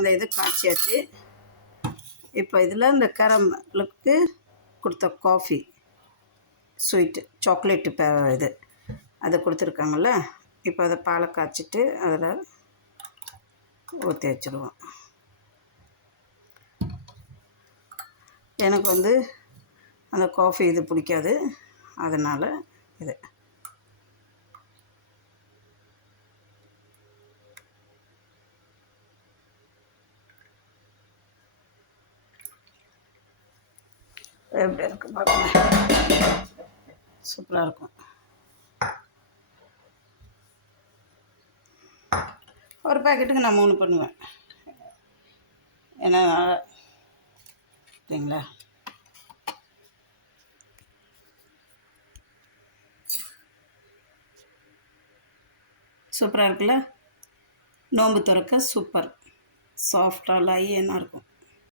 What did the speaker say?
அந்த இது காய்ச்சியாச்சு. இப்போ இதில் இந்த கேரமலுக்கு கொடுத்த காஃபி ஸ்வீட்டு சாக்லேட்டு இது அதை கொடுத்துருக்காங்கள்ல. இப்போ அதை பாலை காய்ச்சிட்டு அதில் ஊற்றி வச்சுடுவோம். எனக்கு வந்து அந்த காஃபி இது பிடிக்காது, அதனால் இது எப்படி இருக்குது பாருங்க, சூப்பராக இருக்கும். ஒரு பேக்கெட்டுக்கு நான் 3 பண்ணுவேன். ஏன்னா சரிங்களா, சூப்பராக இருக்குல்ல. நோம்பு திறக்க சூப்பர் சாஃப்டாக லையனாக இருக்கும்.